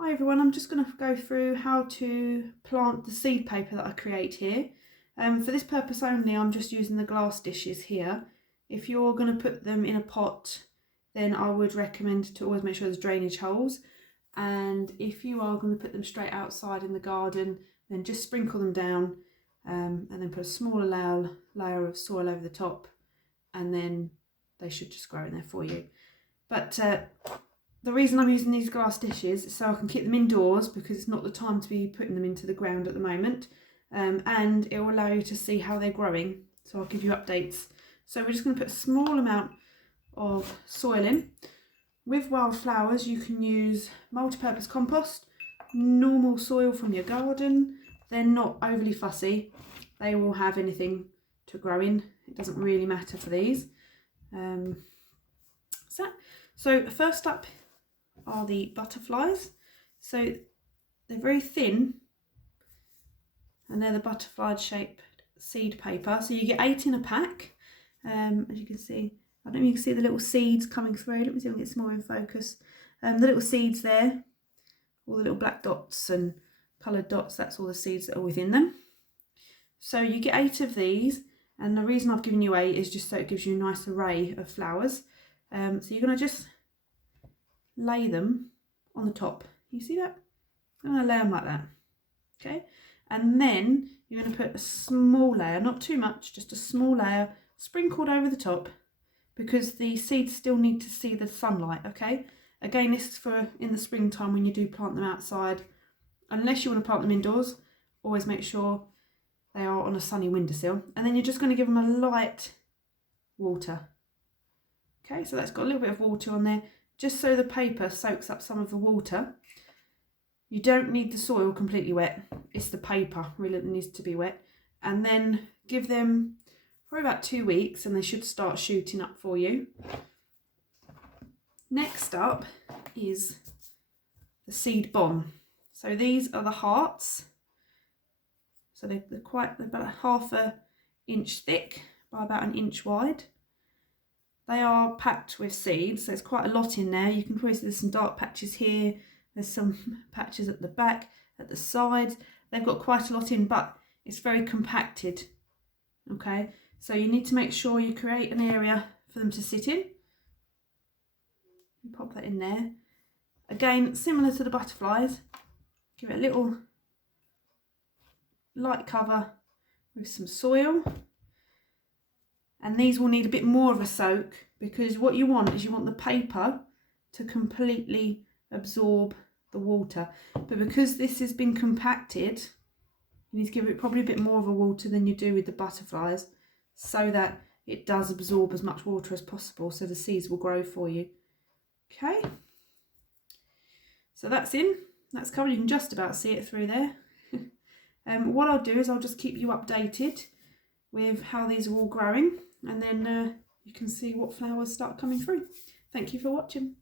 Hi everyone, I'm just going to go through how to plant the seed paper that I create here. For this purpose only, I'm just using the glass dishes here. If you're going to put them in a pot, then I would recommend to always make sure there's drainage holes. And if you are going to put them straight outside in the garden, then just sprinkle them down and then put a smaller layer of soil over the top, and then they should just grow in there for you. But the reason I'm using these glass dishes is so I can keep them indoors, because it's not the time to be putting them into the ground at the moment, and it will allow you to see how they're growing, so I'll give you updates. So we're just going to put a small amount of soil in. With wildflowers you can use multi-purpose compost, normal soil from your garden. They're not overly fussy, they will have anything to grow in, it doesn't really matter for these. So first up are the butterflies. So they're very thin and they're the butterfly shaped seed paper. So you get 8 in a pack. As you can see, I don't know if you can see the little seeds coming through. Let me see if I can get some more in focus. The little seeds there, all the little black dots and coloured dots, that's all the seeds that are within them. So you get 8 of these, and the reason I've given you 8 is just so it gives you a nice array of flowers. So you're going to just lay them on the top. You see that? I'm going to lay them like that. Okay, and then you're going to put a small layer, not too much, just a small layer sprinkled over the top, because the seeds still need to see the sunlight. Okay, again, this is for in the springtime when you do plant them outside. Unless you want to plant them indoors, always make sure they are on a sunny windowsill. And then you're just going to give them a light water. Okay, so that's got a little bit of water on there, just so the paper soaks up some of the water. You don't need the soil completely wet, it's the paper really that needs to be wet. And then give them for about 2 weeks and they should start shooting up for you. Next up is the seed bomb. So these are the hearts. So they're about half an inch thick by about an inch wide. They are packed with seeds, so there's quite a lot in there. You can probably see there's some dark patches here, there's some patches at the back, at the sides. They've got quite a lot in, but it's very compacted. Okay, so you need to make sure you create an area for them to sit in. You pop that in there. Again, similar to the butterflies, give it a little light cover with some soil. And these will need a bit more of a soak, because what you want is you want the paper to completely absorb the water. But because this has been compacted, you need to give it probably a bit more of a water than you do with the butterflies, so that it does absorb as much water as possible, so the seeds will grow for you. Okay, so that's in, that's covered. You can just about see it through there. What I'll do is I'll just keep you updated with how these are all growing, and then you can see what flowers start coming through. Thank you for watching.